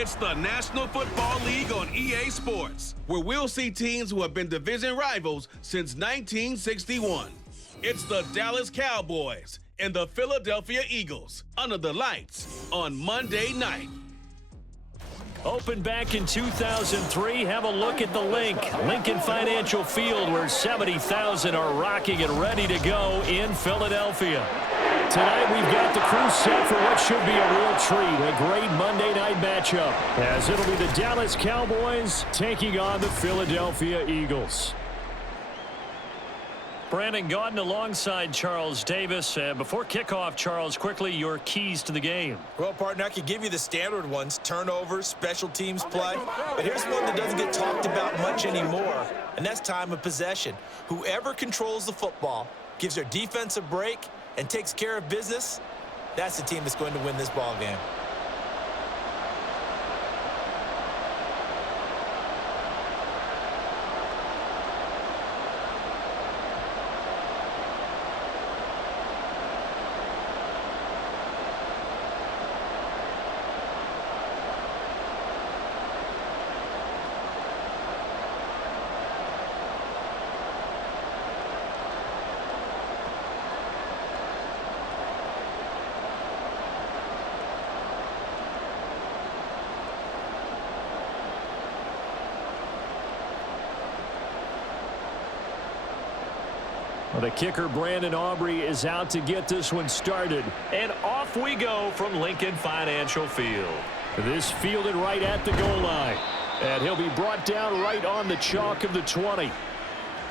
It's the National Football League on EA Sports, where we'll see teams who have been division rivals since 1961. It's the Dallas Cowboys and the Philadelphia Eagles under the lights on Monday night. Opened back in 2003, have a look at the Lincoln Financial Field, where 70,000 are rocking and ready to go in Philadelphia. Tonight we've got the crew set for what should be a real treat, a great Monday night matchup, as it'll be the Dallas Cowboys taking on the Philadelphia Eagles. Brandon Gaudin alongside Charles Davis. Before kickoff, Charles, quickly your keys to the game. Well, partner, I could give you the standard ones: turnovers, special teams play. But here's one that doesn't get talked about much anymore, and that's time of possession. Whoever controls the football, gives their defense a break, and takes care of business, that's the team that's going to win this ball game. Well, the kicker, Brandon Aubrey, is out to get this one started. And off we go from Lincoln Financial Field. This fielded right at the goal line. And he'll be brought down right on the chalk of the 20.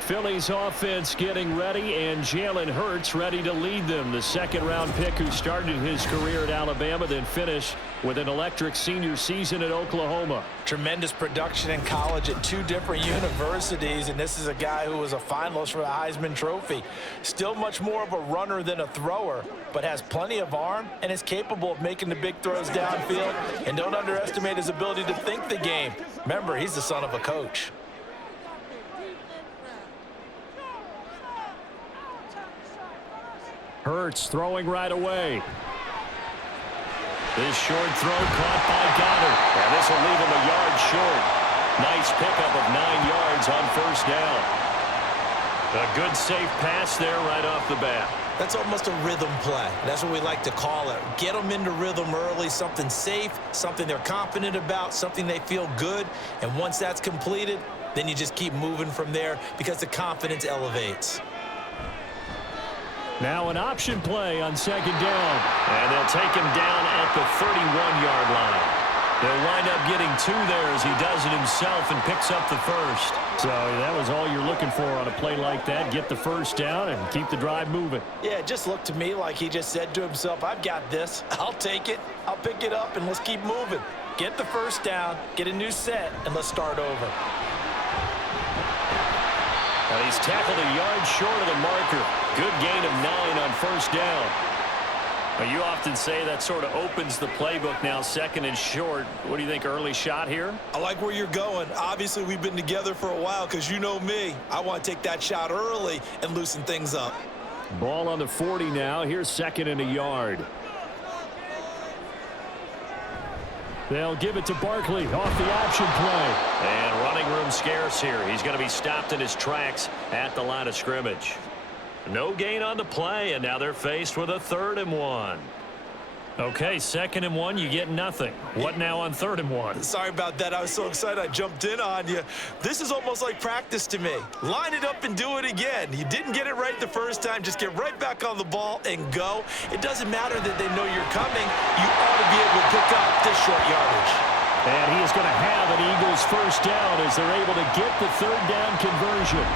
Philly's offense getting ready, and Jalen Hurts ready to lead them. The second-round pick who started his career at Alabama, then finished with an electric senior season at Oklahoma. Tremendous production in college at two different universities, and this is a guy who was a finalist for the Heisman Trophy. Still much more of a runner than a thrower, but has plenty of arm and is capable of making the big throws downfield. And don't underestimate his ability to think the game. Remember, he's the son of a coach. Hurts throwing right away. This short throw caught by Goddard. And this will leave him a yard short. Nice pickup of 9 yards on first down. A good safe pass there right off the bat. That's almost a rhythm play. That's what we like to call it. Get them into rhythm early, something safe, something they're confident about, something they feel good. And once that's completed, then you just keep moving from there because the confidence elevates. Now an option play on second down. And they'll take him down at the 31-yard line. They'll wind up getting 2 there as he does it himself and picks up the first. So that was all you're looking for on a play like that. Get the first down and keep the drive moving. Yeah, it just looked to me like he just said to himself, I've got this. I'll take it. I'll pick it up, and let's keep moving. Get the first down, get a new set, and let's start over. Now he's tackled a yard short of the marker. Good gain of 9 on first down. Well, you often say that sort of opens the playbook now, second and short. What do you think, early shot here? I like where you're going. Obviously, we've been together for a while because you know me. I want to take that shot early and loosen things up. Ball on the 40 now. Here's second and a yard. They'll give it to Barkley off the option play. And running room scarce here. He's going to be stopped in his tracks at the line of scrimmage. No gain on the play, and now they're faced with a 3rd and 1. Okay, 2nd and 1, you get nothing. What now on 3rd and 1? Sorry about that. I was so excited I jumped in on you. This is almost like practice to me. Line it up and do it again. You didn't get it right the first time. Just get right back on the ball and go. It doesn't matter that they know you're coming. You ought to be able to pick up this short yardage. And he is going to have an Eagles first down as they're able to get the 3rd down conversion.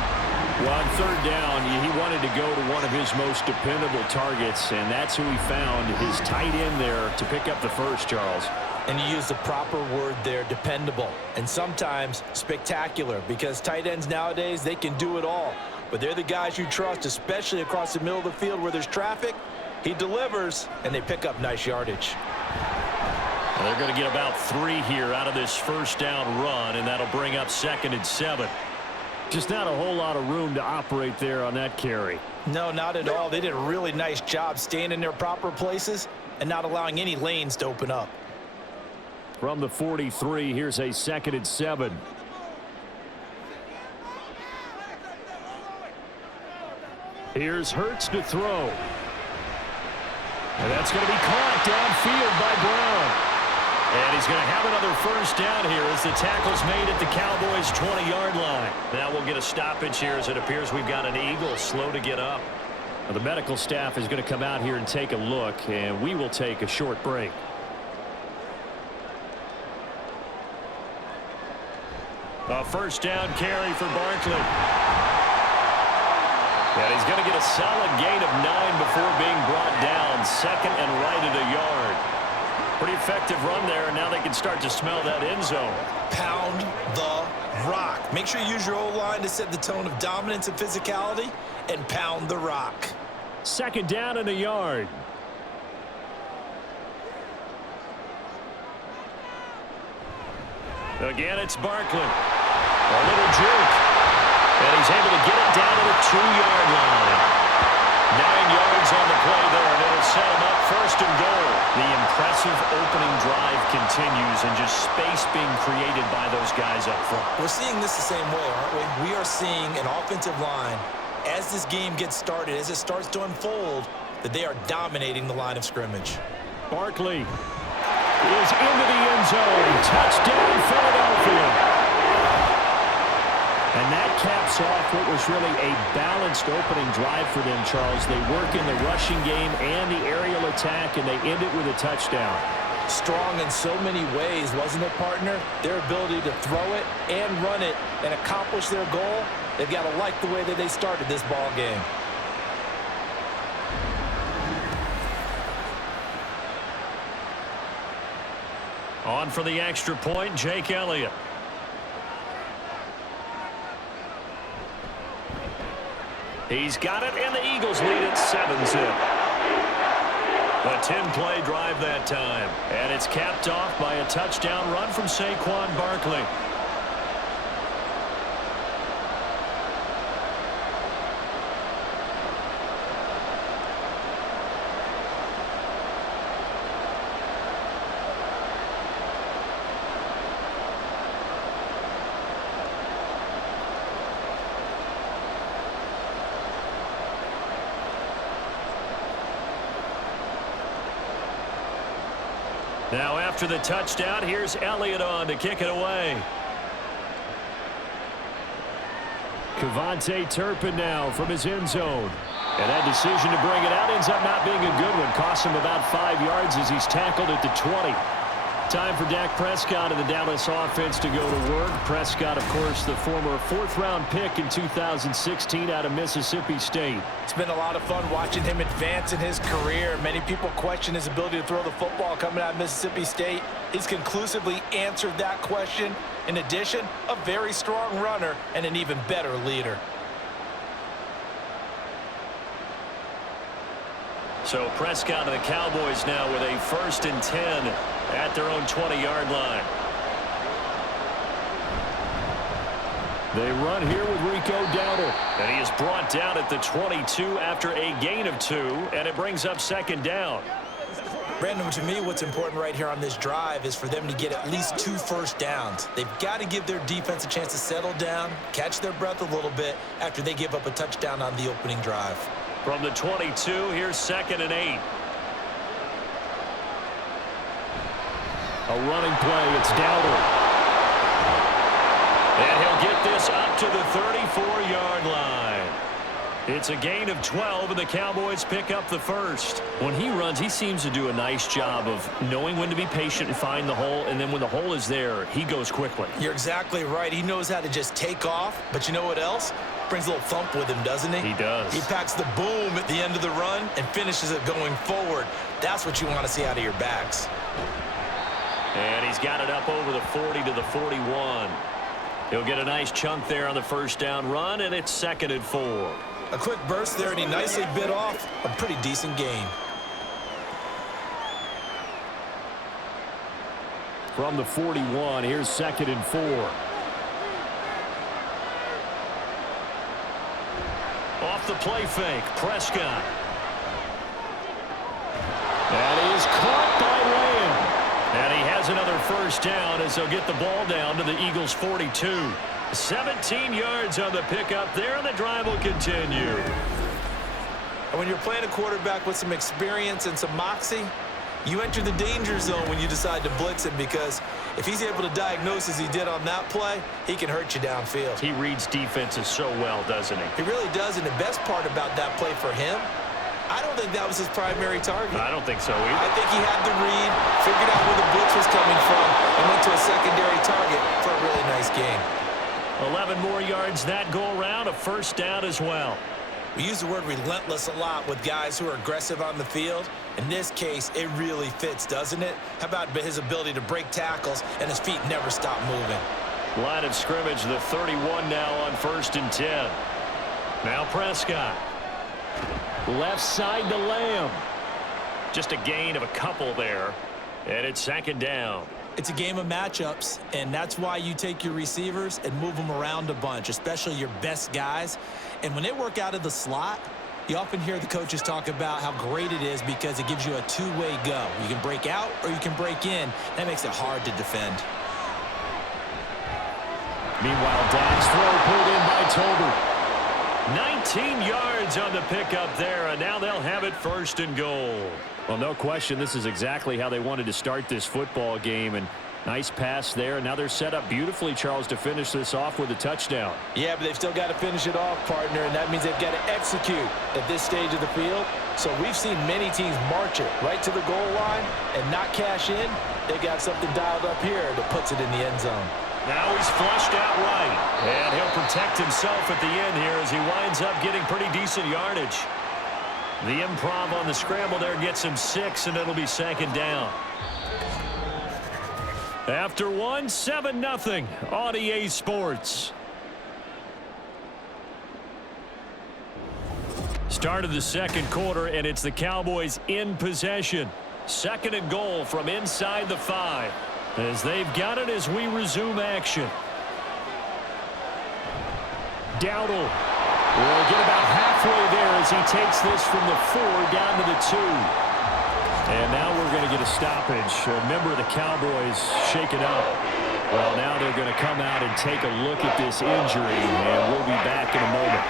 Well, on 3rd down, he wanted to go to one of his most dependable targets, and that's who he found, his tight end there, to pick up the first, Charles. And you use the proper word there, dependable, and sometimes spectacular, because tight ends nowadays, they can do it all. But they're the guys you trust, especially across the middle of the field where there's traffic. He delivers, and they pick up nice yardage. Well, they're going to get about 3 here out of this first down run, and that'll bring up 2nd and 7. Just not a whole lot of room to operate there on that carry. No, not at all. They did a really nice job staying in their proper places and not allowing any lanes to open up. From the 43, here's a 2nd and 7. Here's Hurts to throw. And that's going to be caught downfield by Brown. And he's going to have another first down here as the tackle's made at the Cowboys' 20-yard line. Now we'll get a stoppage here as it appears we've got an Eagle slow to get up. Well, the medical staff is going to come out here and take a look, and we will take a short break. A first down carry for Barkley. And he's going to get a solid gain of 9 before being brought down. 2nd and right at a yard. Pretty effective run there, and now they can start to smell that end zone. Pound the rock. Make sure you use your O-line to set the tone of dominance and physicality, and pound the rock. 2nd down and a yard. Again, it's Barkley. A little juke. And he's able to get it down to the 2-yard line. 9 yards on the play there, and it'll set him up 1st and goal. The impressive opening drive continues, and just space being created by those guys up front. We're seeing this the same way, aren't we? We are seeing an offensive line, as this game gets started, as it starts to unfold, that they are dominating the line of scrimmage. Barkley is into the end zone. Touchdown, Philadelphia. And that caps off what was really a balanced opening drive for them, Charles. They work in the rushing game and the aerial attack, and they end it with a touchdown. Strong in so many ways, wasn't it, partner? Their ability to throw it and run it and accomplish their goal, they've got to like the way that they started this ball game. On for the extra point, Jake Elliott. He's got it, and the Eagles lead it 7-zip. A 10-play drive that time. And it's capped off by a touchdown run from Saquon Barkley. Now after the touchdown, here's Elliott on to kick it away. Kevontae Turpin now from his end zone. And that decision to bring it out ends up not being a good one. Costs him about 5 yards as he's tackled at the 20. Time for Dak Prescott and the Dallas offense to go to work. Prescott, of course, the former 4th-round pick in 2016 out of Mississippi State. It's been a lot of fun watching him advance in his career. Many people question his ability to throw the football coming out of Mississippi State. He's conclusively answered that question. In addition, a very strong runner and an even better leader. So Prescott and the Cowboys now with a 1st and 10 at their own 20-yard line. They run here with Rico Dowdle. And he is brought down at the 22 after a gain of 2, and it brings up 2nd down. Brandon, to me, what's important right here on this drive is for them to get at least 2 first downs. They've got to give their defense a chance to settle down, catch their breath a little bit after they give up a touchdown on the opening drive. From the 22, here's 2nd and 8. A running play, it's Dowdle. And he'll get this up to the 34-yard line. It's a gain of 12, and the Cowboys pick up the 1st. When he runs, he seems to do a nice job of knowing when to be patient and find the hole, and then when the hole is there, he goes quickly. You're exactly right. He knows how to just take off, but you know what else? Brings a little thump with him, doesn't he? He does. He packs the boom at the end of the run and finishes it going forward. That's what you want to see out of your backs. And he's got it up over the 40 to the 41. He'll get a nice chunk there on the 1st down run, and it's 2nd and 4. A quick burst there, and he nicely bit off a pretty decent gain. From the 41, here's 2nd and 4. Off the play fake, Prescott. That is caught by Lamb. And he has another 1st first down as they'll get the ball down to the Eagles' 42. 17 yards on the pickup there, and the drive will continue. And when you're playing a quarterback with some experience and some moxie, you enter the danger zone when you decide to blitz him, because if he's able to diagnose as he did on that play, he can hurt you downfield. He reads defenses so well, doesn't he? He really does, and the best part about that play for him, I don't think that was his primary target. I don't think so either. I think he had the read, figured out where the blitz was coming from, and went to a secondary target for a really nice gain. 11 more yards that go around, a first down as well. We use the word relentless a lot with guys who are aggressive on the field. In this case, it really fits, doesn't it? How about his ability to break tackles and his feet never stop moving? Line of scrimmage, the 31 now on 1st and 10. Now Prescott. Left side to Lamb. Just a gain of a couple there. And it's 2nd down. It's a game of matchups, and that's why you take your receivers and move them around a bunch, especially your best guys. And when they work out of the slot, you often hear the coaches talk about how great it is because it gives you a two-way go. You can break out or you can break in. That makes it hard to defend. Meanwhile, Dak's throw pulled in by Tolbert. 19 yards on the pickup there, and now they'll have it 1st and goal. Well, no question, this is exactly how they wanted to start this football game, and nice pass there. Now they're set up beautifully, Charles, to finish this off with a touchdown. Yeah, but they've still got to finish it off, partner, and that means they've got to execute at this stage of the field. So we've seen many teams march it right to the goal line and not cash in. They got something dialed up here that puts it in the end zone. Now he's flushed out right, and he'll protect himself at the end here as he winds up getting pretty decent yardage. The improv on the scramble there gets him 6, and it'll be 2nd down. After 1, 7-0 on EA Sports. Start of the 2nd quarter, and it's the Cowboys in possession. 2nd and goal from inside the 5. As they've got it as we resume action. Dowdle will get about halfway there as he takes this from the 4 down to the 2. And now we're going to get a stoppage. A member of the Cowboys shaken up. Well, now they're going to come out and take a look at this injury, and we'll be back in a moment.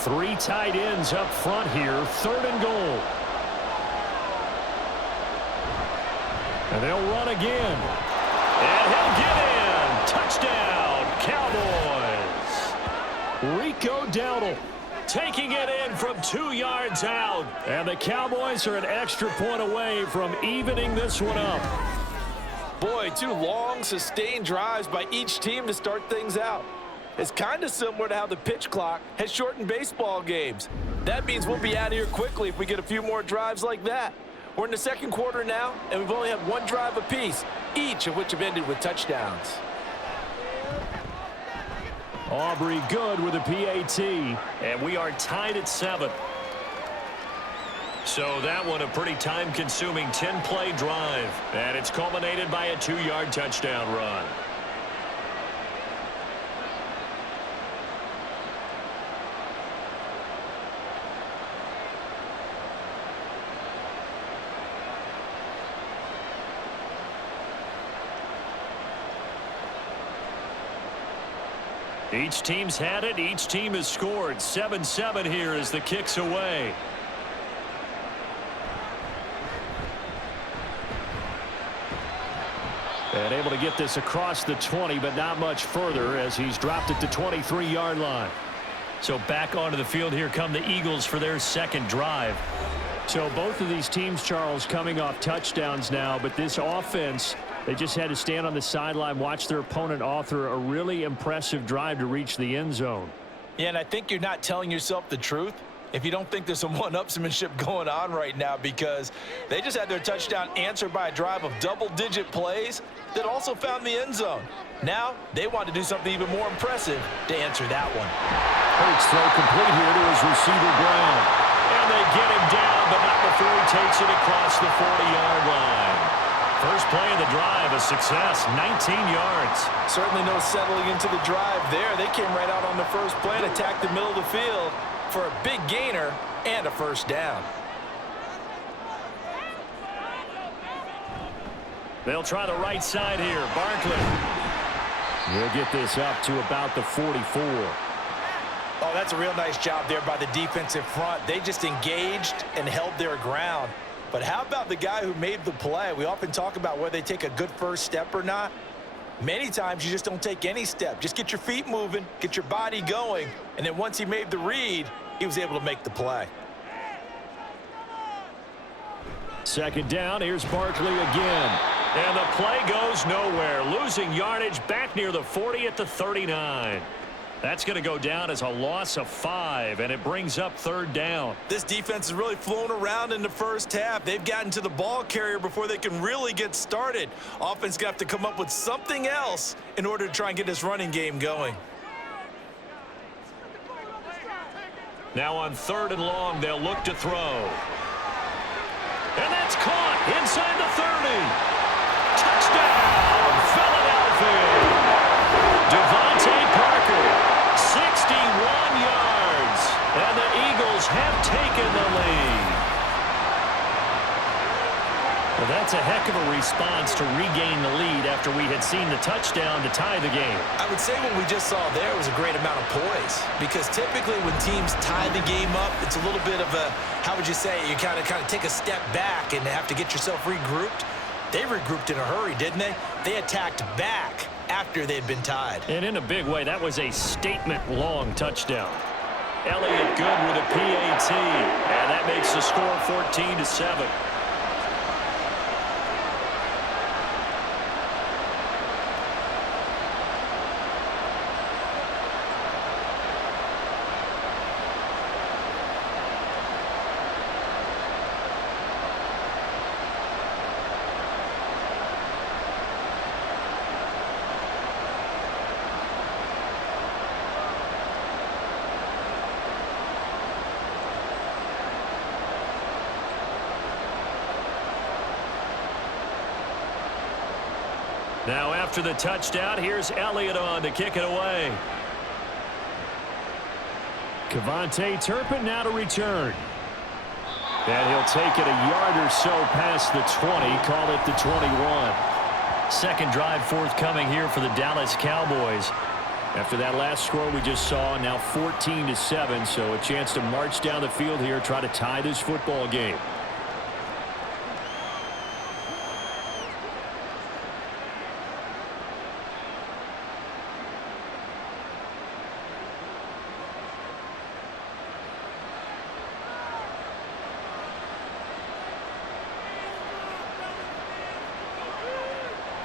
Three tight ends up front here. 3rd and goal. And they'll run again. And he'll get in. Touchdown, Cowboys. Rico Dowdle taking it in from 2 yards out. And the Cowboys are an extra point away from evening this one up. Boy, 2 long, sustained drives by each team to start things out. It's kind of similar to how the pitch clock has shortened baseball games. That means we'll be out of here quickly if we get a few more drives like that. We're in the 2nd quarter now, and we've only had 1 drive apiece, each of which have ended with touchdowns. Aubrey good with a PAT, and we are tied at 7. So that one a pretty time-consuming 10-play drive, and it's culminated by a 2-yard touchdown run. Each team's had it. Each team has scored. 7-7 here as the kick's away. And able to get this across the 20, but not much further as he's dropped it to 23-yard line. So back onto the field here come the Eagles for their 2nd drive. So both of these teams, Charles, coming off touchdowns now, but this offense, they just had to stand on the sideline, watch their opponent author a really impressive drive to reach the end zone. Yeah, and I think you're not telling yourself the truth if you don't think there's some one-upsmanship going on right now, because they just had their touchdown answered by a drive of double-digit plays that also found the end zone. Now they want to do something even more impressive to answer that one. Hurts throw complete here to his receiver Brown. And they get him down but not before he takes it across the 40-yard line. First play of the drive, a success, 19 yards. Certainly no settling into the drive there. They came right out on the first play and attacked the middle of the field for a big gainer and a first down. They'll try the right side here. Barkley. He'll get this up to about the 44. Oh, that's a real nice job there by the defensive front. They just engaged and held their ground. But how about the guy who made the play? We often talk about whether they take a good first step or not. Many times you just don't take any step. Just get your feet moving, get your body going, and then once he made the read, he was able to make the play. Second down, here's Barkley again. And the play goes nowhere. Losing yardage back near the 40 at the 39. That's going to go down as a loss of 5, and it brings up third down. This defense is really flown around in the first half. They've gotten to the ball carrier before they can really get started. Offense got to come up with something else in order to try and get this running game going. Now on 3rd and long, they'll look to throw. And that's caught inside the 30. Touchdown, Philadelphia. Devontae Parker, 61 yards, and the Eagles have taken the lead. Well, that's a heck of a response to regain the lead after we had seen the touchdown to tie the game. I would say what we just saw there was a great amount of poise, because typically when teams tie the game up, it's a little bit of a, how would you say, you kind of take a step back and have to get yourself regrouped. They regrouped in a hurry, didn't they? They attacked back after they'd been tied. And in a big way, that was a statement-long touchdown. Elliott good with a PAT, and that makes the score 14-7. Now after the touchdown, here's Elliott on to kick it away. Kevontae Turpin now to return. And he'll take it a yard or so past the 20, call it the 21. Second drive forthcoming here for the Dallas Cowboys. After that last score we just saw, now 14-7, so a chance to march down the field here, try to tie this football game.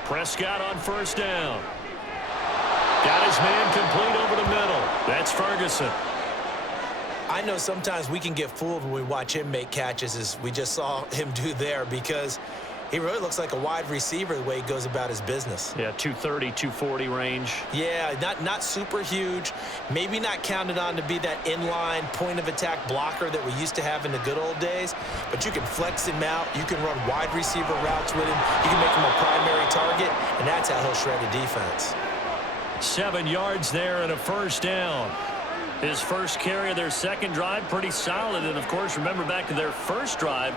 Prescott on first down. Got his man complete over the middle. That's Ferguson. I know sometimes we can get fooled when we watch him make catches, as we just saw him do there, because he really looks like a wide receiver the way he goes about his business. Yeah, 230, 240 range. Yeah, not super huge. Maybe not counted on to be that inline point-of-attack blocker that we used to have in the good old days, but you can flex him out. You can run wide receiver routes with him. You can make him a primary target, and that's how he'll shred a defense. 7 yards there and a first down. His first carry of their second drive, pretty solid. And, of course, remember back to their first drive,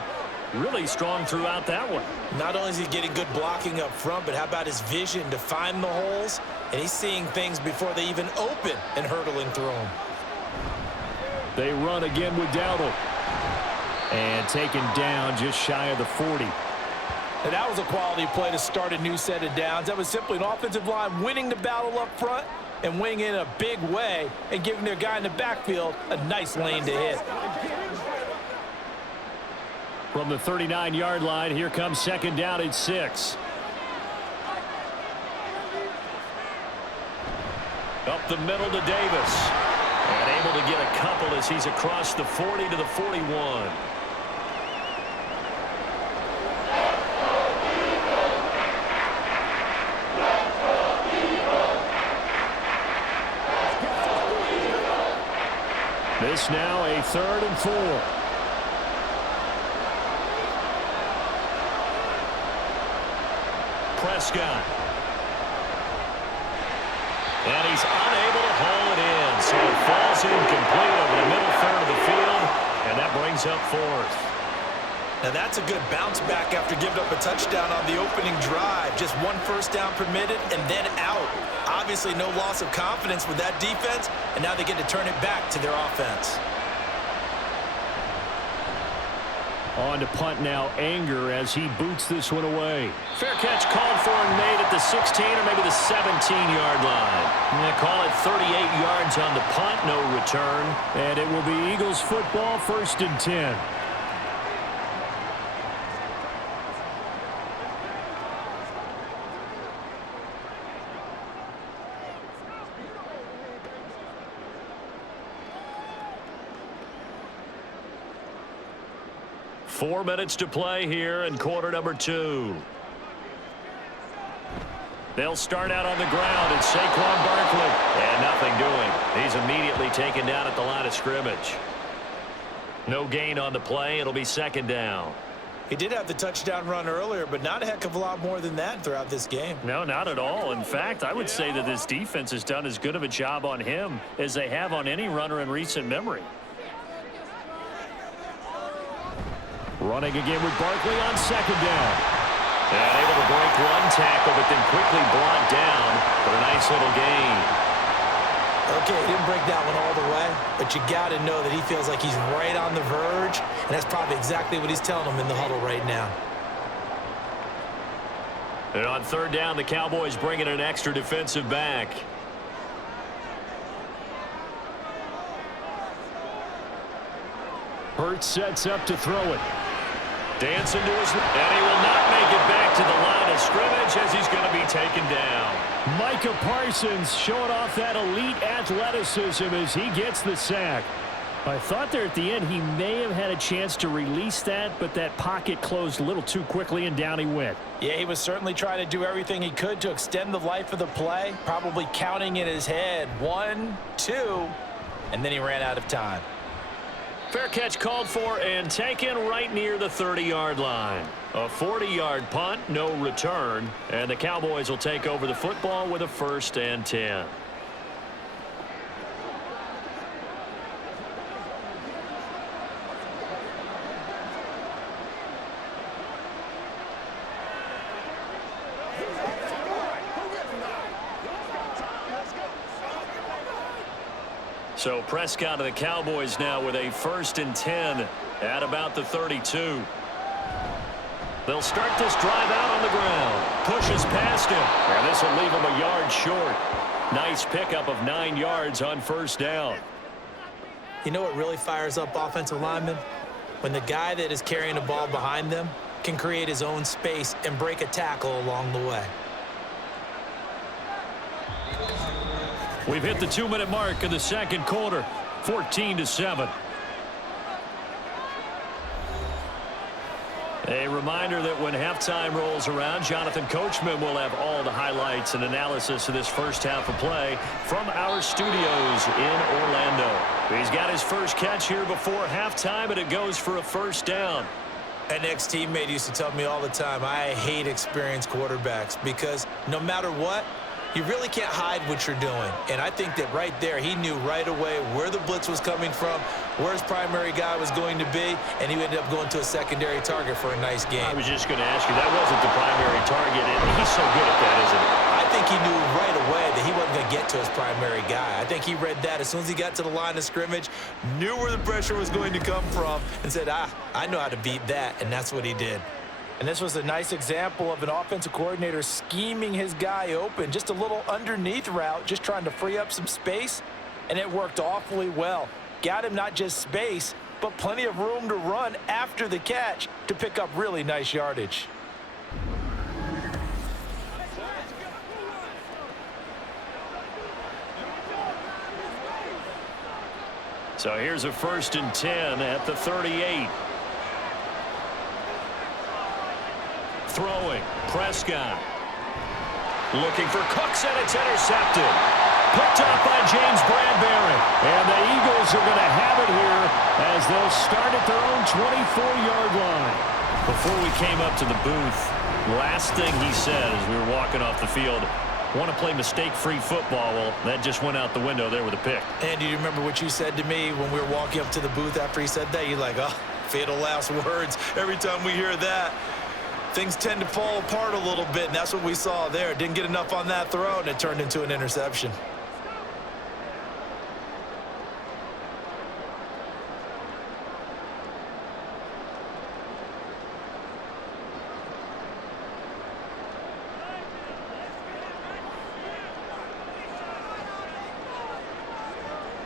really strong throughout that one. Not only is he getting good blocking up front, but how about his vision to find the holes? And he's seeing things before they even open and hurdling through them. They run again with Dowdle. And taken down just shy of the 40. And that was a quality play to start a new set of downs. That was simply an offensive line winning the battle up front and winning in a big way and giving their guy in the backfield a nice lane to hit. From the 39-yard line, here comes second down at 6. Up the middle to Davis. And able to get a couple as he's across the 40 to the 41. This now a 3rd and 4. Prescott. And he's unable to haul it in, so it falls incomplete over the middle third of the field, and that brings up fourth. Now that's a good bounce back after giving up a touchdown on the opening drive. Just one first down permitted and then out. Obviously no loss of confidence with that defense, and now they get to turn it back to their offense. On to punt now, Anger, as he boots this one away. Fair catch called for and made at the 16 or maybe the 17-yard line. Call it 38 yards on the punt, no return. And it will be Eagles football, 1st and 10. Four minutes to play here in quarter number 2. They'll start out on the ground. It's Saquon Barkley. And nothing doing. He's immediately taken down at the line of scrimmage. No gain on the play. It'll be 2nd down. He did have the touchdown run earlier, but not a heck of a lot more than that throughout this game. No, not at all. In fact, I would say that this defense has done as good of a job on him as they have on any runner in recent memory. Running again with Barkley on 2nd down. And able to break one tackle, but then quickly brought down for a nice little gain. Okay, he didn't break that one all the way, but you got to know that he feels like he's right on the verge, and that's probably exactly what he's telling them in the huddle right now. And on 3rd down, the Cowboys bring in an extra defensive back. Hurts sets up to throw it. Dancing to his, and he will not make it back to the line of scrimmage as he's going to be taken down. Micah Parsons showing off that elite athleticism as he gets the sack. I thought there at the end he may have had a chance to release that, but that pocket closed a little too quickly and down he went. Yeah, he was certainly trying to do everything he could to extend the life of the play, probably counting in his head 1, 2, and then he ran out of time. Fair catch called for and taken right near the 30-yard line. A 40-yard punt, no return, and the Cowboys will take over the football with a 1st and 10. So Prescott of the Cowboys now with a 1st and 10 at about the 32. They'll start this drive out on the ground. Pushes past him. And this will leave him a yard short. Nice pickup of 9 yards on 1st down. You know what really fires up offensive linemen? When the guy that is carrying the ball behind them can create his own space and break a tackle along the way. We've hit the 2-minute mark of the 2nd quarter, 14-7. A reminder that when halftime rolls around, Jonathan Coachman will have all the highlights and analysis of this first half of play from our studios in Orlando. He's got his first catch here before halftime, and it goes for a 1st down. An ex-teammate used to tell me all the time, I hate experienced quarterbacks because no matter what, you really can't hide what you're doing. And I think that right there, he knew right away where the blitz was coming from, where his primary guy was going to be, and he ended up going to a secondary target for a nice game. I was just going to ask you, that wasn't the primary target, and he's so good at that, isn't he? I think he knew right away that he wasn't going to get to his primary guy. I think he read that as soon as he got to the line of scrimmage, knew where the pressure was going to come from, and said, I know how to beat that, and that's what he did. And this was a nice example of an offensive coordinator scheming his guy open. Just a little underneath route, just trying to free up some space, and it worked awfully well. Got him not just space, but plenty of room to run after the catch to pick up really nice yardage. So here's a 1st and 10 at the 38. Throwing, Prescott. Looking for Cooks, and it's intercepted. Picked up by James Bradbury. And the Eagles are going to have it here as they'll start at their own 24-yard line. Before we came up to the booth, Last thing he said as we were walking off the field, want to play mistake-free football. Well, that just went out the window there with a pick. And do you remember what you said to me when we were walking up to the booth after he said that? You're like, oh, fatal last words. Every time we hear that, things tend to fall apart a little bit, and that's what we saw there. Didn't get enough on that throw, and it turned into an interception.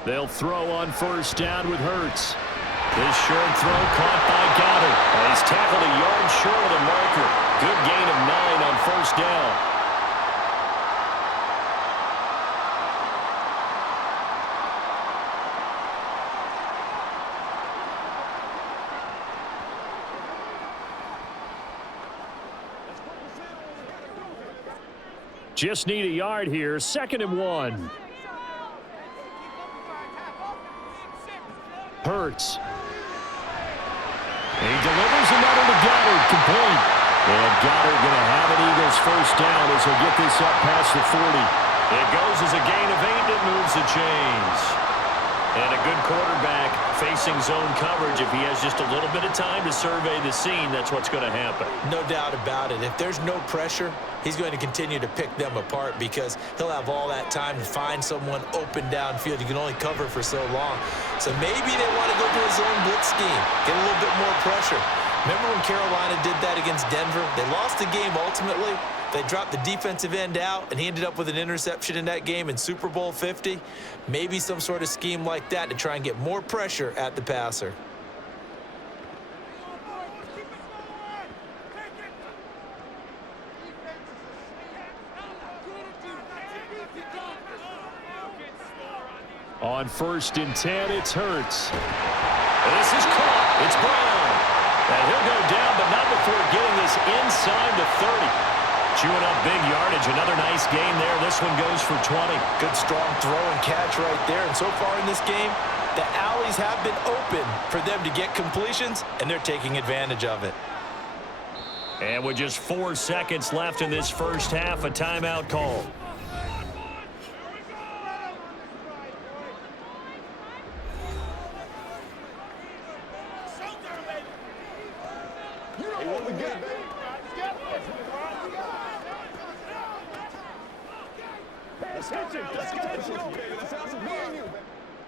They'll throw on first down with Hurts. This short throw caught by Goddard. And he's tackled a yard short of the marker. Good gain of 9 on first down. Just need a yard here. 2nd and 1. Hurts. He delivers another to Goddard, complete. And Goddard going to have an Eagles first down as he'll get this up past the 40. It goes as a gain of 8 and moves the chains. And a good quarterback facing zone coverage. If he has just a little bit of time to survey the scene, that's what's going to happen. No doubt about it. If there's no pressure, he's going to continue to pick them apart because he'll have all that time to find someone open downfield. You can only cover for so long. So maybe they want to go to a zone blitz scheme, get a little bit more pressure. Remember when Carolina did that against Denver? They lost the game ultimately. They dropped the defensive end out, and he ended up with an interception in that game in Super Bowl 50. Maybe some sort of scheme like that to try and get more pressure at the passer. On 1st and 10, it's Hurts. This is caught. It's Brown. And he'll go down, but not before getting this inside the 30. Chewing up big yardage. Another nice gain there. This one goes for 20. Good strong throw and catch right there. And so far in this game, the alleys have been open for them to get completions, and they're taking advantage of it. And with just 4 seconds left in this first half, a timeout call.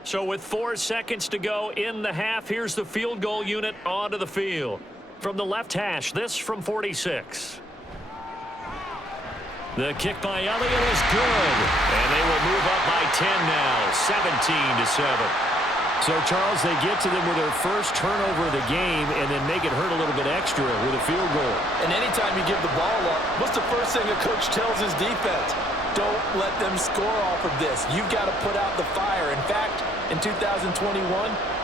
So with 4 seconds to go in the half, here's the field goal unit onto the field. From the left hash, this from 46. The kick by Elliott is good. And they will move up by 10 now, 17-7. So, Charles, they get to them with their first turnover of the game and then make it hurt a little bit extra with a field goal. And anytime you give the ball up, what's the first thing a coach tells his defense? Don't let them score off of this. You've got to put out the fire. In fact, in 2021,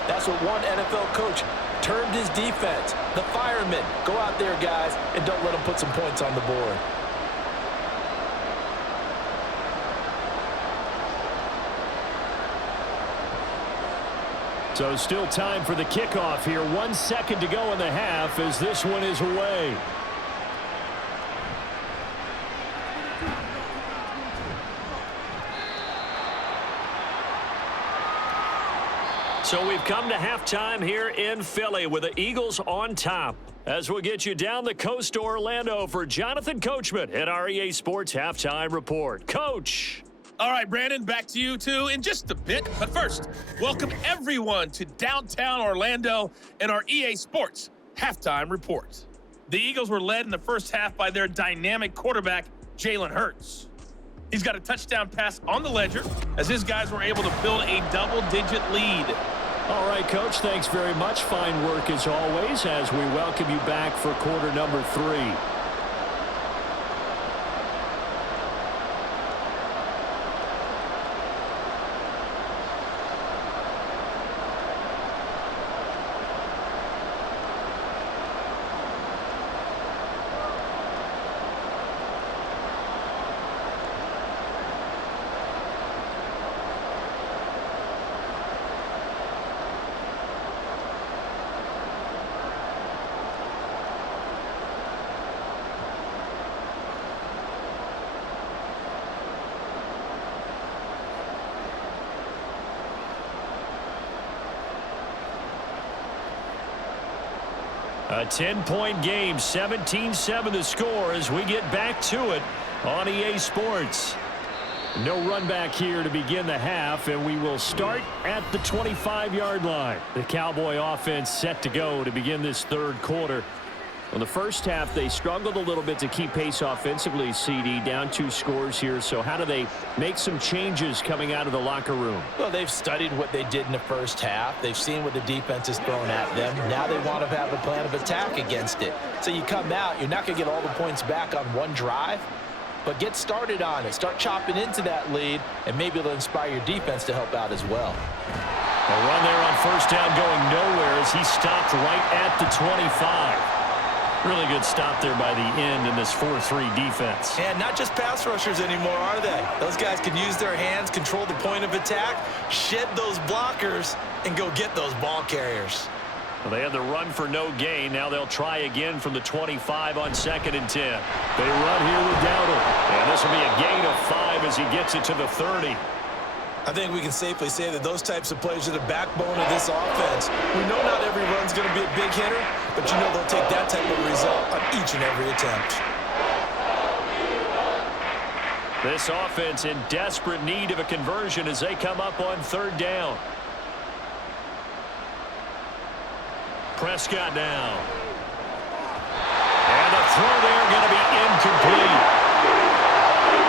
that's what one NFL coach termed his defense. The firemen. Go out there, guys, and don't let them put some points on the board. So still time for the kickoff here. 1 second to go in the half as this one is away. So we've come to halftime here in Philly with the Eagles on top. As we'll get you down the coast to Orlando for Jonathan Coachman at our EA Sports Halftime Report. Coach. All right, Brandon, back to you two in just a bit. But first, welcome everyone to downtown Orlando and our EA Sports Halftime Report. The Eagles were led in the first half by their dynamic quarterback, Jalen Hurts. He's got a touchdown pass on the ledger as his guys were able to build a double-digit lead. All right, Coach, thanks very much. Fine work as always as we welcome you back for quarter number 3. A 10-point game, 17-7 the score as we get back to it on EA Sports. No run back here to begin the half, and we will start at the 25-yard line. The Cowboy offense set to go to begin this third quarter. In the first half, they struggled a little bit to keep pace offensively, CD, down 2 scores here. So how do they make some changes coming out of the locker room? Well, they've studied what they did in the first half. They've seen what the defense has thrown at them. Now they want to have a plan of attack against it. So you come out, you're not going to get all the points back on one drive, but get started on it. Start chopping into that lead, and maybe it'll inspire your defense to help out as well. A run there on first down going nowhere as he stopped right at the 25. Really good stop there by the end in this 4-3 defense. And not just pass rushers anymore, are they? Those guys can use their hands, control the point of attack, shed those blockers, and go get those ball carriers. Well, they had the run for no gain. Now they'll try again from the 25 on 2nd and 10. They run here with Dowdle. And this will be a gain of 5 as he gets it to the 30. I think we can safely say that those types of plays are the backbone of this offense. We know not every run's going to be a big hitter, but you know they'll take that type of result on each and every attempt. This offense in desperate need of a conversion as they come up on 3rd down. Prescott now. And the throw there going to be incomplete.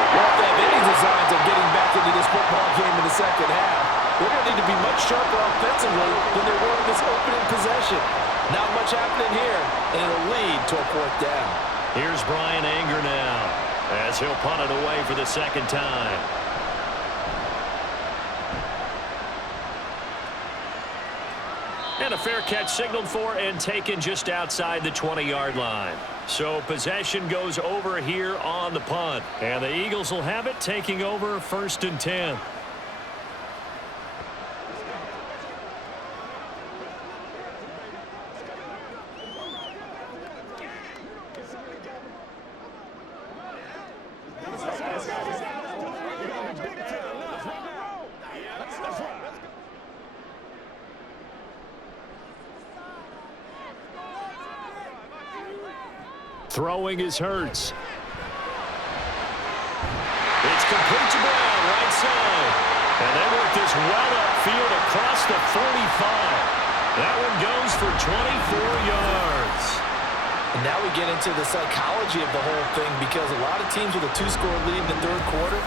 Well, if they have any designs of getting back into this football game in the second half, they're going to need to be much sharper offensively than they were in this opening possession. Not much happening here, and it'll lead to a 4th down. Here's Brian Anger now as he'll punt it away for the 2nd time. And a fair catch signaled for and taken just outside the 20-yard line. So possession goes over here on the punt. And the Eagles will have it, taking over 1st and 10. Throwing is Hurts. It's complete to Brown, right side. And they work this well upfield across the 45. That one goes for 24 yards. And now we get into the psychology of the whole thing, because a lot of teams with a 2-score lead in the 3rd quarter,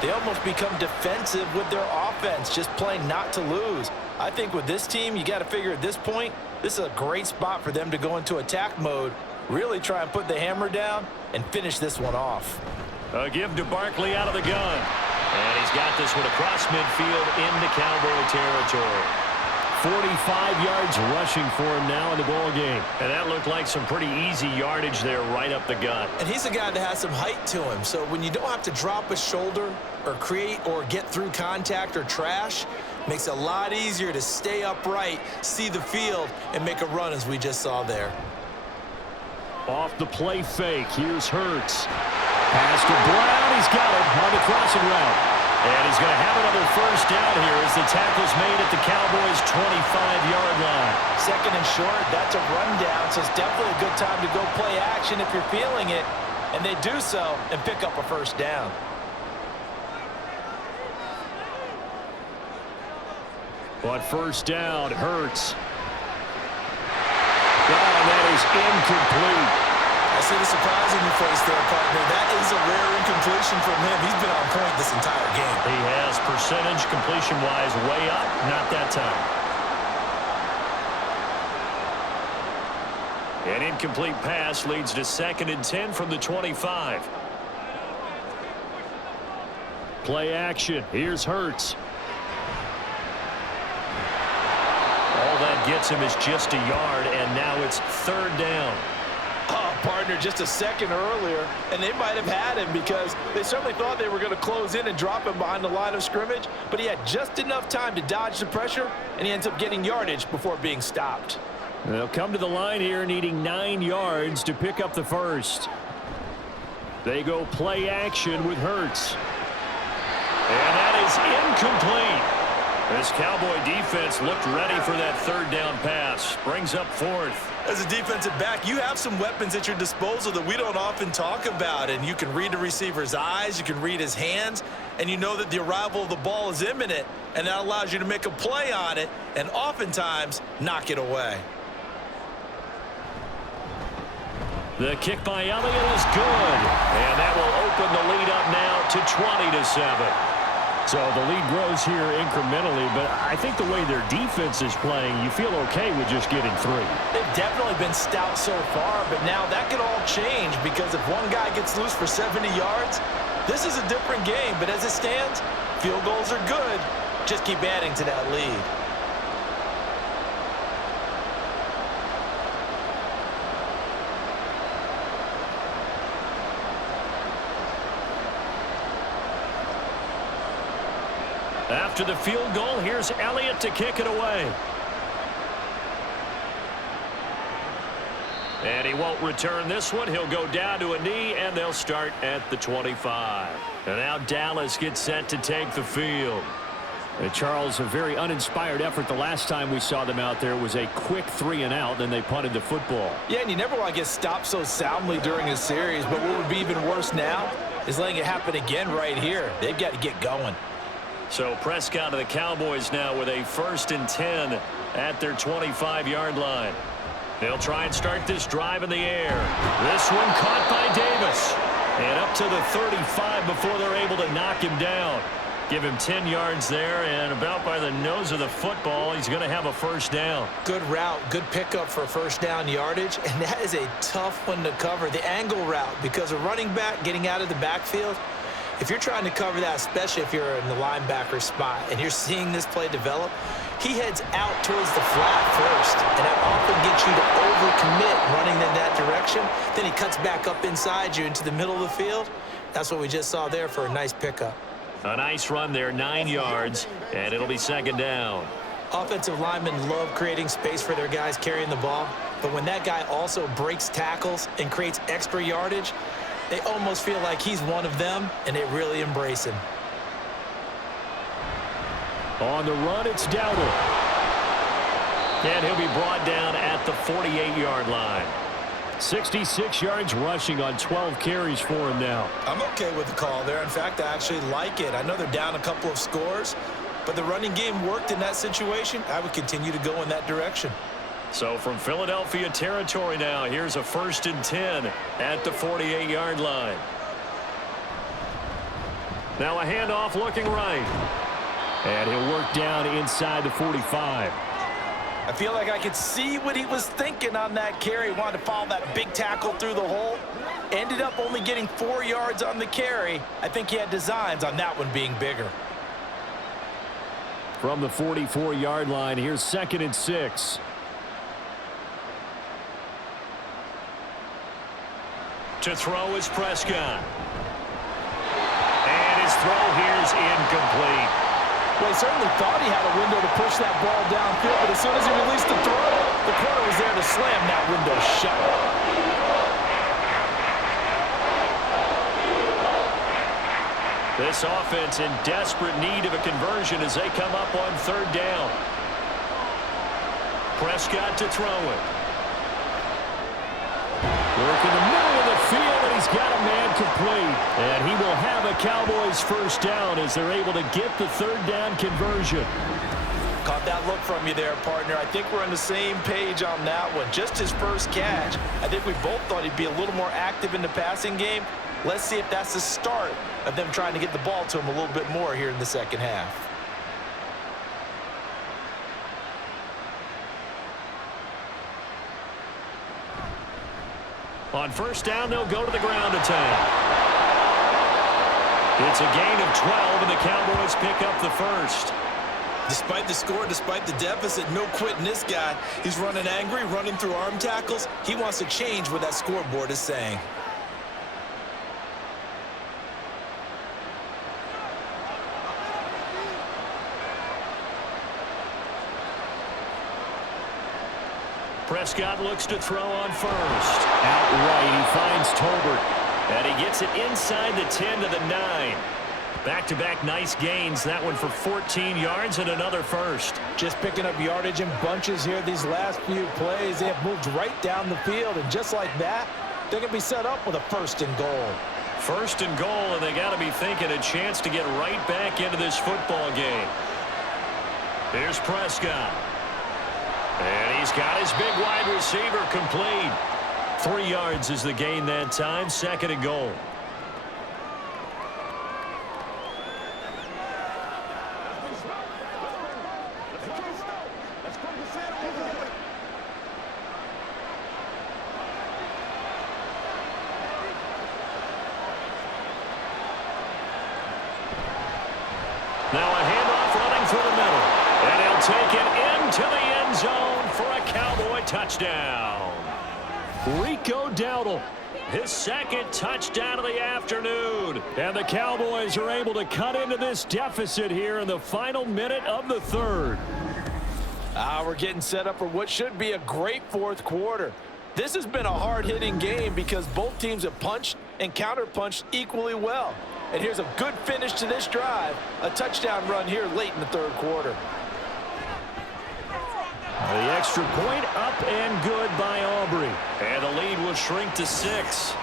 they almost become defensive with their offense, just playing not to lose. I think with this team, you got to figure at this point, this is a great spot for them to go into attack mode, really try and put the hammer down and finish this one off. A give to Barkley out of the gun. And he's got this one across midfield into Cowboy territory. 45 yards rushing for him now in the ball game. And that looked like some pretty easy yardage there right up the gut. And he's a guy that has some height to him. So when you don't have to drop a shoulder or create or get through contact or trash, makes it a lot easier to stay upright, see the field, and make a run as we just saw there. Off the play fake, here's Hurts. Pass to Brown, he's got it on the crossing route. And he's going to have another 1st down here as the tackle's made at the Cowboys' 25-yard line. 2nd and short, that's a rundown, so it's definitely a good time to go play action if you're feeling it. And they do so and pick up a 1st down. On 1st down, Hurts. And that is incomplete. I see the surprise in your face there, partner. That is a rare incompletion from him. He's been on point this entire game. He has percentage completion-wise way up. Not that time. An incomplete pass leads to 2nd and 10 from the 25. Play action. Here's Hurts. All that gets him is just a yard, and now it's 3rd down. Oh, partner, just a second earlier, and they might have had him because they certainly thought they were going to close in and drop him behind the line of scrimmage, but he had just enough time to dodge the pressure, and he ends up getting yardage before being stopped. They'll come to the line here needing 9 yards to pick up the 1st. They go play action with Hurts. And that is incomplete. This Cowboy defense looked ready for that third down pass. Brings up fourth. As a defensive back, you have some weapons at your disposal that we don't often talk about. And you can read the receiver's eyes, you can read his hands, and you know that the arrival of the ball is imminent, and that allows you to make a play on it and oftentimes knock it away. The kick by Elliott is good, and that will open the lead up now to 20-7. So the lead grows here incrementally, but I think the way their defense is playing, you feel okay with just getting 3. They've definitely been stout so far, but now that could all change because if one guy gets loose for 70 yards, this is a different game. But as it stands, field goals are good. Just keep adding to that lead. After the field goal, here's Elliott to kick it away. And he won't return this one. He'll go down to a knee, and they'll start at the 25. And now Dallas gets set to take the field. Charles, a very uninspired effort the last time we saw them out there was a quick 3-and-out, then they punted the football. Yeah, and you never want to get stopped so soundly during a series, but what would be even worse now is letting it happen again right here. They've got to get going. So Prescott to the Cowboys now with a 1st and 10 at their 25-yard line. They'll try and start this drive in the air. This one caught by Davis. And up to the 35 before they're able to knock him down. Give him 10 yards there, and about by the nose of the football, he's going to have a first down. Good route, good pickup for first down yardage, and that is a tough one to cover. The angle route, because a running back getting out of the backfield, if you're trying to cover that, especially if you're in the linebacker spot and you're seeing this play develop, he heads out towards the flat first, and that often gets you to overcommit running in that direction. Then he cuts back up inside you into the middle of the field. That's what we just saw there for a nice pickup. A nice run there, 9 yards, and it'll be 2nd down. Offensive linemen love creating space for their guys carrying the ball, but when that guy also breaks tackles and creates extra yardage, they almost feel like he's one of them, and they really embrace him. On the run, it's Dowdle. And he'll be brought down at the 48-yard line. 66 yards rushing on 12 carries for him now. I'm okay with the call there. In fact, I actually like it. I know they're down a couple of scores, but the running game worked in that situation. I would continue to go in that direction. So from Philadelphia territory now, here's a 1st and 10 at the 48-yard line. Now a handoff looking right. And he'll work down inside the 45. I feel like I could see what he was thinking on that carry. He wanted to follow that big tackle through the hole. Ended up only getting 4 yards on the carry. I think he had designs on that one being bigger. From the 44-yard line, here's 2nd and 6. To throw is Prescott. And his throw here's incomplete. Well, he certainly thought he had a window to push that ball downfield, but as soon as he released the throw, the corner was there to slam that window shut. This offense in desperate need of a conversion as they come up on 3rd down. Prescott to throw it. Work in the middle of the field, and he's got a man complete. And he will have a Cowboys first down as they're able to get the 3rd down conversion. Caught that look from you there, partner. I think we're on the same page on that one. Just his first catch. I think we both thought he'd be a little more active in the passing game. Let's see if that's the start of them trying to get the ball to him a little bit more here in the second half. On 1st down, they'll go to the ground attack. It's a gain of 12, and the Cowboys pick up the 1st. Despite the score, despite the deficit, no quitting this guy. He's running angry, running through arm tackles. He wants to change what that scoreboard is saying. Prescott looks to throw on 1st. Outright, he finds Tolbert. And he gets it inside the 10 to the 9. Back-to-back nice gains. That one for 14 yards and another first. Just picking up yardage in bunches here these last few plays. They have moved right down the field, and just like that, they're going to be set up with a 1st and goal. 1st and goal, and they got to be thinking a chance to get right back into this football game. Here's Prescott. And he's got his big wide receiver complete. 3 yards is the gain that time. 2nd and goal. Now a handoff running through the middle. And he'll take it into the end zone for a Cowboy touchdown. Rico Dowdle, his 2nd touchdown of the afternoon. And the Cowboys are able to cut into this deficit here in the final minute of the 3rd. We're getting set up for what should be a great 4th quarter. This has been a hard-hitting game because both teams have punched and counter-punched equally well. And here's a good finish to this drive, a touchdown run here late in the 3rd quarter. The extra point up and good by Aubrey. And the lead will shrink to 6.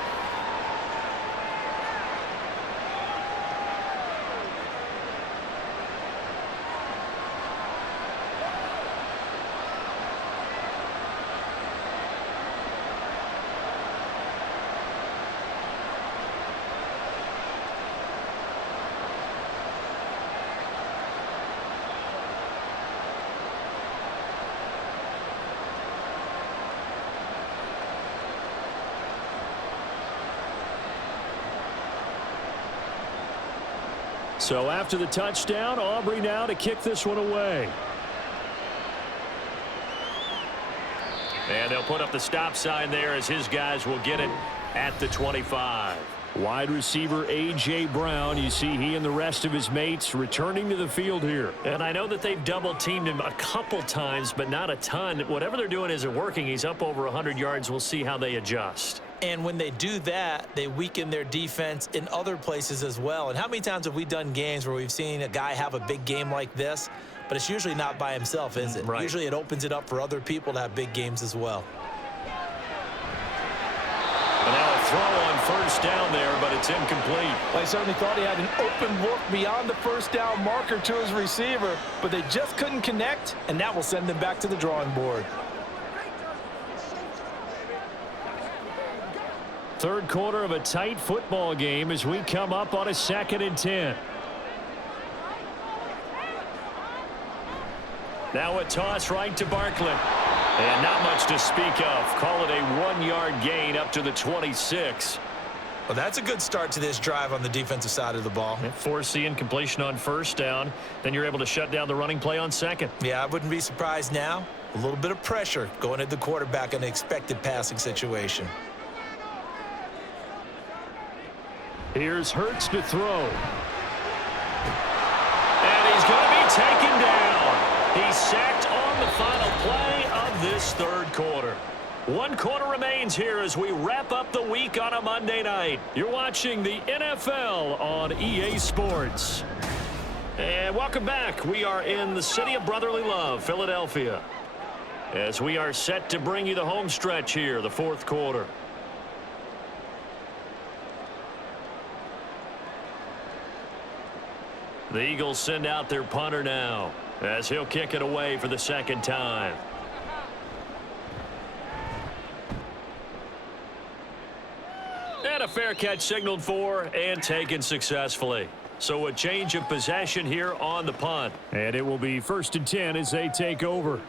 So after the touchdown, Aubrey now to kick this one away. And they'll put up the stop sign there as his guys will get it at the 25. Wide receiver A.J. Brown, you see he and the rest of his mates returning to the field here. And I know that they've double-teamed him a couple times, but not a ton. Whatever they're doing isn't working. He's up over 100 yards. We'll see how they adjust. And when they do that, they weaken their defense in other places as well. And how many times have we done games where we've seen a guy have a big game like this, but it's usually not by himself, is it? Right. Usually it opens it up for other people to have big games as well. And now a throw on 1st down there, but it's incomplete. I certainly thought he had an open look beyond the 1st down marker to his receiver, but they just couldn't connect, and that will send them back to the drawing board. 3rd quarter of a tight football game as we come up on a 2nd and 10. Now a toss right to Barkley. And not much to speak of. Call it a 1-yard gain up to the 26. Well, that's a good start to this drive on the defensive side of the ball. Force the incompletion on 1st down. Then you're able to shut down the running play on 2nd. Yeah, I wouldn't be surprised now. A little bit of pressure going at the quarterback in an expected passing situation. Here's Hurts to throw. And he's going to be taken down. He's sacked on the final play of this 3rd quarter. 1 quarter remains here as we wrap up the week on a Monday night. You're watching the NFL on EA Sports. And welcome back. We are in the city of brotherly love, Philadelphia, as we are set to bring you the home stretch here, the 4th quarter. The Eagles send out their punter now as he'll kick it away for the 2nd time. And a fair catch signaled for and taken successfully. So a change of possession here on the punt. And it will be 1st and 10 as they take over.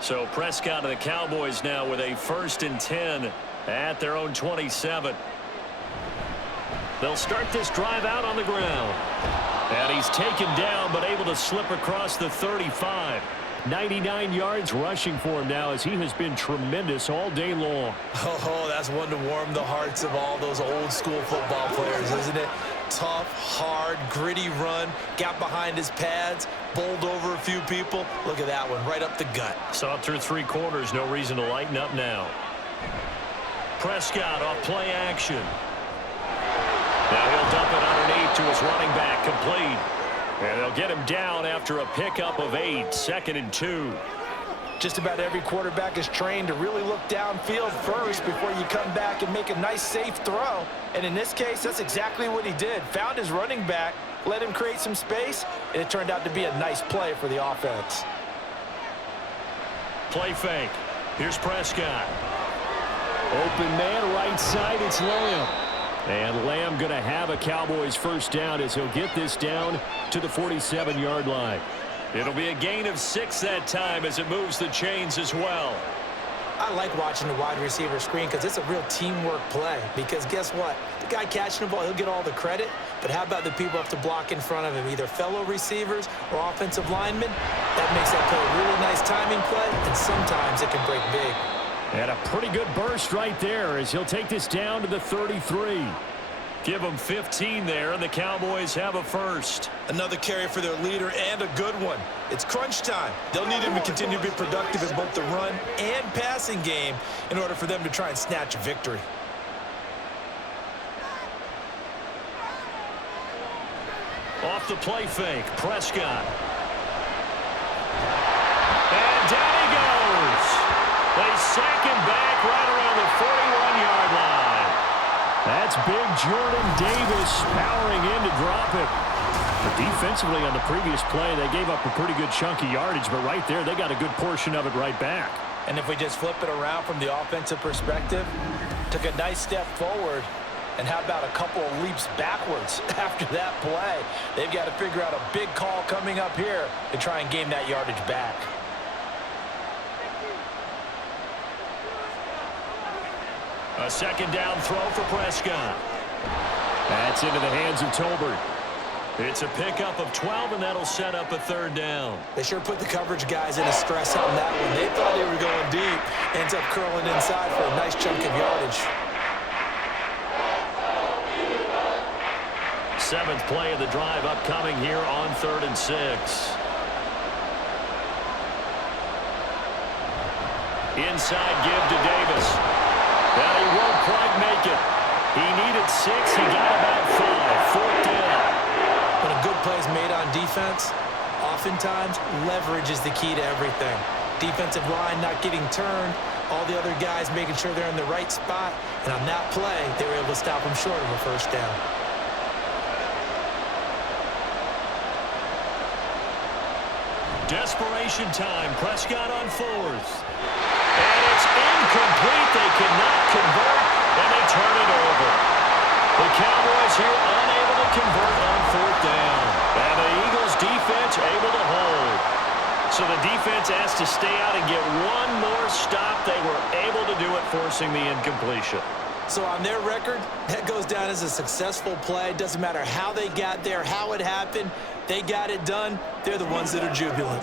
So Prescott of the Cowboys now with a 1st and 10 at their own 27. They'll start this drive out on the ground. And he's taken down but able to slip across the 35. 99 yards rushing for him now as he has been tremendous all day long. Oh, that's one to warm the hearts of all those old school football players, isn't it? Tough, hard, gritty run, got behind his pads, bowled over a few people. Look at that one, right up the gut. Saw it through 3 quarters, no reason to lighten up now. Prescott off play action. Now he'll dump it underneath to his running back, complete. And they'll get him down after a pickup of 8, 2nd and 2. Just about every quarterback is trained to really look downfield first before you come back and make a nice, safe throw. And in this case, that's exactly what he did. Found his running back, let him create some space, and it turned out to be a nice play for the offense. Play fake. Here's Prescott. Open man, right side, it's Lamb. And Lamb going to have a Cowboys first down as he'll get this down to the 47-yard line. It'll be a gain of 6 that time as it moves the chains as well. I like watching the wide receiver screen because it's a real teamwork play. Because guess what? The guy catching the ball, he'll get all the credit. But how about the people up to block in front of him, either fellow receivers or offensive linemen? That makes that play a really nice timing play, and sometimes it can break big. And a pretty good burst right there as he'll take this down to the 33. Give them 15 there, and the Cowboys have a first. Another carry for their leader, and a good one. It's crunch time. They'll need him to continue to be productive in both the run and passing game in order for them to try and snatch a victory. Off the play fake, Prescott. And down he goes. They sack him back right around the 41-yard line. That's big Jordan Davis powering in to drop it. But defensively on the previous play, they gave up a pretty good chunk of yardage, but right there, they got a good portion of it right back. And if we just flip it around from the offensive perspective, took a nice step forward, and how about a couple of leaps backwards after that play? They've got to figure out a big call coming up here to try and gain that yardage back. A second down throw for Prescott. That's into the hands of Tolbert. It's a pickup of 12, and that'll set up a third down. They sure put the coverage guys in a stress on that one. They thought they were going deep. Ends up curling inside for a nice chunk of yardage. 7th play of the drive upcoming here on 3rd and 6. Inside give to Davis. But he won't quite make it. He needed 6. He got about 5. 4th down. When a good play is made on defense, oftentimes leverage is the key to everything. Defensive line not getting turned, all the other guys making sure they're in the right spot, and on that play, they were able to stop him short of a first down. Desperation time. Prescott on 4th. And it's incomplete. They cannot convert, and they turn it over. The Cowboys here unable to convert on 4th down. And the Eagles defense able to hold. So the defense has to stay out and get one more stop. They were able to do it, forcing the incompletion. So on their record, that goes down as a successful play. Doesn't matter how they got there, how it happened. They got it done. They're the ones that are jubilant.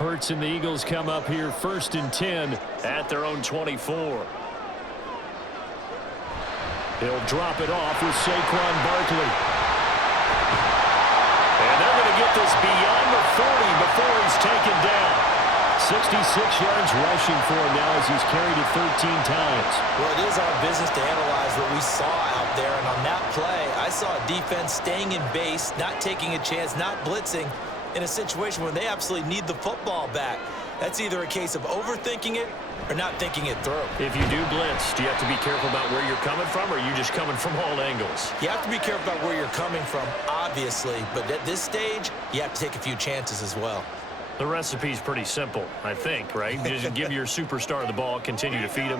Hurts and the Eagles come up here 1st and 10 at their own 24. He'll drop it off with Saquon Barkley. And they're going to get this beyond the 40 before he's taken down. 66 yards rushing for him now as he's carried it 13 times. Well, it is our business to analyze what we saw out there. And on that play, I saw a defense staying in base, not taking a chance, not blitzing in a situation where they absolutely need the football back. That's either a case of overthinking it or not thinking it through. If you do blitz, do you have to be careful about where you're coming from, or are you just coming from all angles? You have to be careful about where you're coming from, obviously. But at this stage, you have to take a few chances as well. The recipe's pretty simple, I think, right? Just give your superstar the ball, continue to feed him.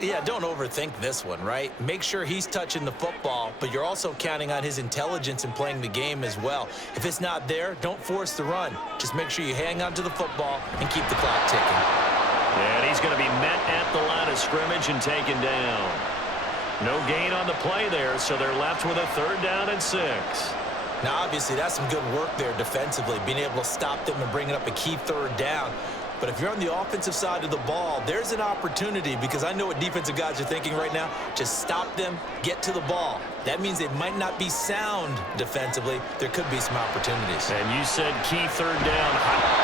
Yeah, don't overthink this one, right? Make sure he's touching the football, but you're also counting on his intelligence in playing the game as well. If it's not there, don't force the run. Just make sure you hang on to the football and keep the clock ticking. And he's going to be met at the line of scrimmage and taken down. No gain on the play there, so they're left with a 3rd down and 6. Now, obviously, that's some good work there defensively, being able to stop them and bring it up a key third down. But if you're on the offensive side of the ball, there's an opportunity, because I know what defensive guys are thinking right now. Just stop them, get to the ball. That means they might not be sound defensively. There could be some opportunities. And you said key third down.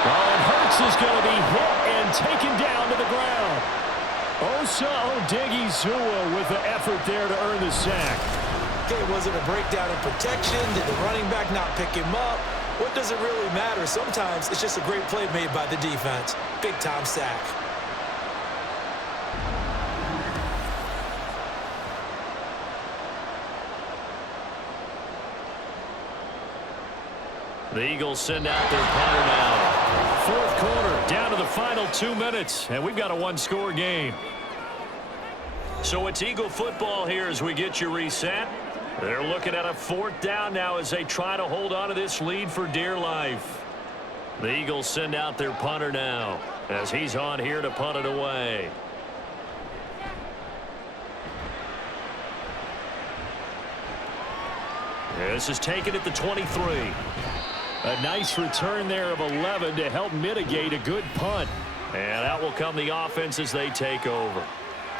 Oh, and Hurts is going to be hit and taken down to the ground. Osa Odighizuwa with the effort there to earn the sack. Okay, was it a breakdown in protection? Did the running back not pick him up? What does it really matter? Sometimes it's just a great play made by the defense. Big-time sack. The Eagles send out their punter now. Fourth quarter, down to the final 2 minutes, and we've got a one-score game. So it's Eagle football here as we get you reset. They're looking at a fourth down now as they try to hold on to this lead for dear life. The Eagles send out their punter now as he's on here to punt it away. This is taken at the 23. A nice return there of 11 to help mitigate a good punt. And out will come the offense as they take over.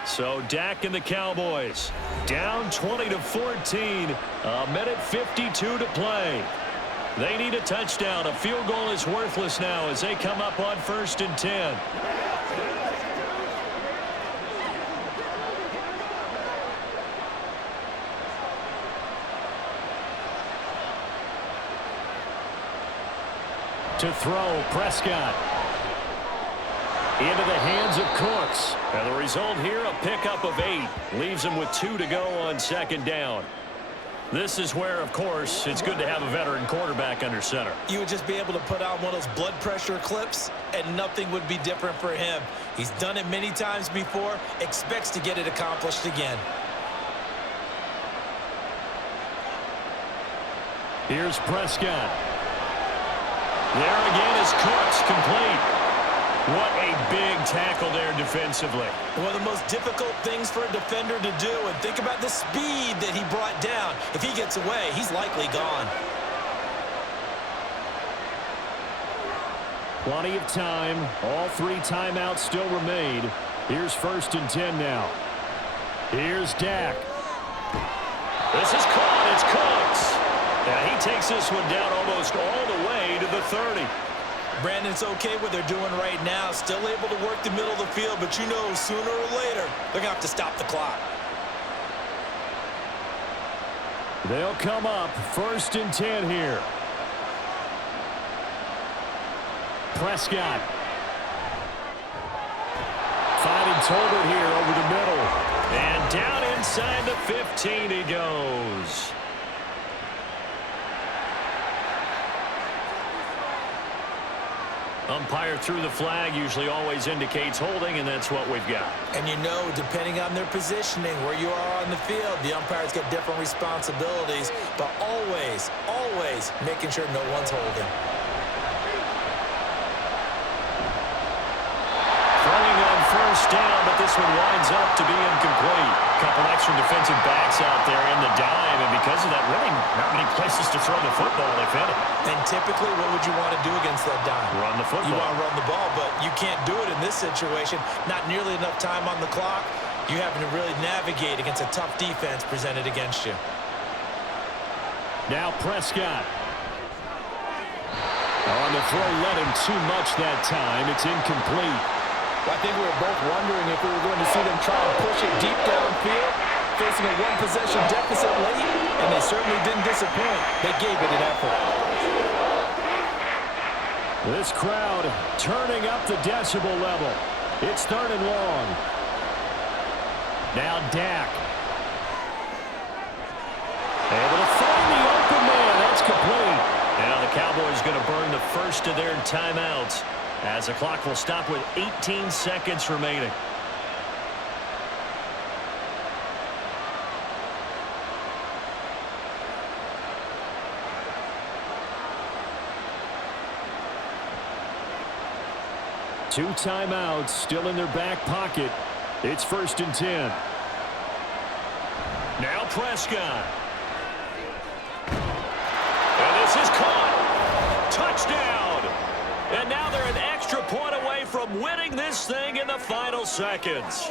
So Dak and the Cowboys down 20-14. A minute 52 to play. They need a touchdown. A field goal is worthless now as they come up on 1st and 10. To throw, Prescott. Into the hands of Cooks. And the result here, a pickup of 8. Leaves him with 2 to go on 2nd down. This is where, of course, it's good to have a veteran quarterback under center. You would just be able to put on one of those blood pressure clips, and nothing would be different for him. He's done it many times before, expects to get it accomplished again. Here's Prescott. There again is Cooks, complete. What a big tackle there defensively. One of the most difficult things for a defender to do, and think about the speed that he brought down. If he gets away, he's likely gone. Plenty of time. All 3 timeouts still remain. Here's 1st and 10 now. Here's Dak. This is caught. It's Cooks. And he takes this one down almost all the way to the 30. Brandon, it's okay what they're doing right now. Still able to work the middle of the field, but you know sooner or later they're going to have to stop the clock. They'll come up 1st and 10 here. Prescott. Finding Tolbert here over the middle. And down inside the 15 he goes. Umpire threw the flag, usually always indicates holding, and that's what we've got. And you know, depending on their positioning, where you are on the field, the umpires get different responsibilities, but always, always making sure no one's holding. Throwing on 1st down, but this one winds up to be incomplete. Couple extra defensive backs out there in the dime, and because of that, really not many places to throw the football, if any. And typically, what would you want to do against that dime? Run the football. You want to run the ball, but you can't do it in this situation. Not nearly enough time on the clock. You're having to really navigate against a tough defense presented against you. Now Prescott. On the throw, let him too much that time. It's incomplete. I think we were both wondering if we were going to see them try and push it deep downfield, facing a one-possession deficit late, and they certainly didn't disappoint. They gave it an effort. This crowd turning up the decibel level. It's 3rd and long. Now Dak. Able to find the open man. That's complete. Now the Cowboys going to burn the first of their timeouts, as the clock will stop with 18 seconds remaining. Two timeouts still in their back pocket. It's 1st and 10. Now Prescott. And from winning this thing in the final seconds.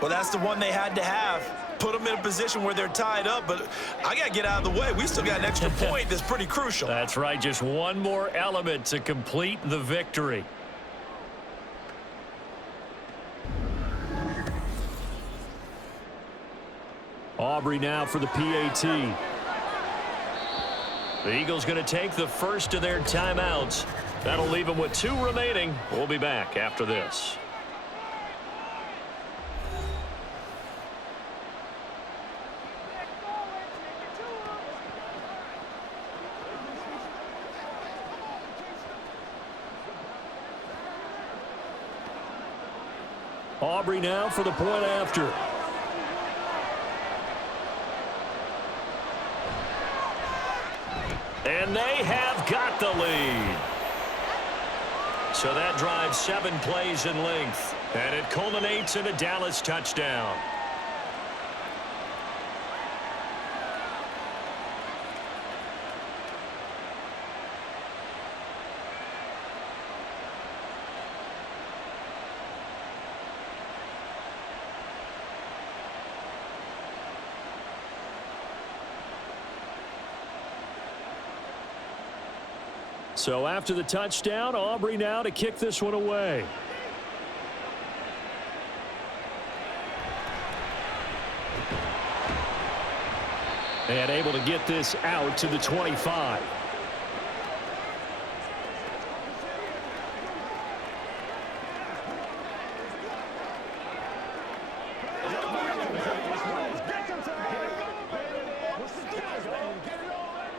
Well, that's the one they had to have. Put them in a position where they're tied up, but I got to get out of the way. We still got an extra point that's pretty crucial. That's right, just one more element to complete the victory. Aubrey now for the PAT. The Eagles going to take the first of their timeouts. That'll leave them with 2 remaining. We'll be back after this. Aubrey now for the point after. And they have got the lead. So that drives 7 plays in length. And it culminates in a Dallas touchdown. So after the touchdown, Aubrey now to kick this one away. And able to get this out to the 25.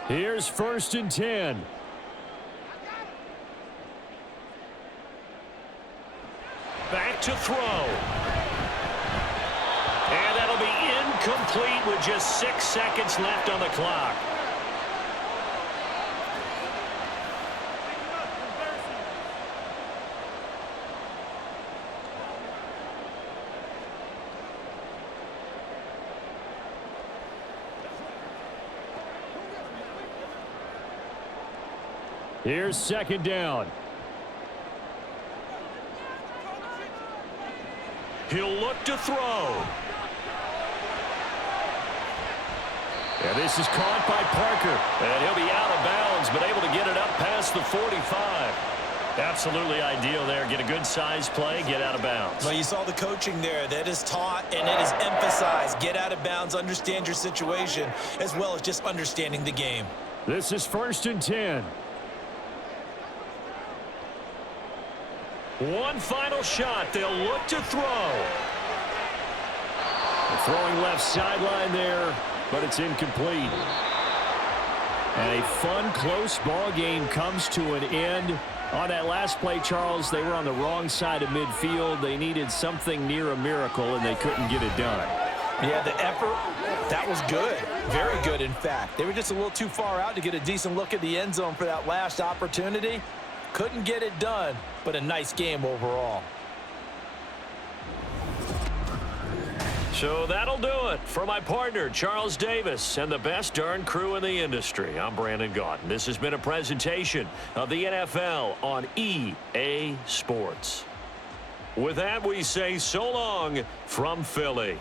Here's 1st and 10. Back to throw. And that'll be incomplete with just 6 seconds left on the clock. Here's 2nd down. He'll look to throw. And this is caught by Parker. And he'll be out of bounds, but able to get it up past the 45. Absolutely ideal there. Get a good size play, get out of bounds. Well, you saw the coaching there. That is taught and it is emphasized. Get out of bounds, understand your situation, as well as just understanding the game. This is 1st and 10. One final shot. They'll look to throw. Throwing left sideline there, but it's incomplete. And a fun, close ball game comes to an end. On that last play, Charles, they were on the wrong side of midfield. They needed something near a miracle, and they couldn't get it done. Yeah, the effort, that was good. Very good, in fact. They were just a little too far out to get a decent look at the end zone for that last opportunity. Couldn't get it done, but a nice game overall. So that'll do it for my partner, Charles Davis, and the best darn crew in the industry. I'm Brandon Gaudin. This has been a presentation of the NFL on EA Sports. With that, we say so long from Philly.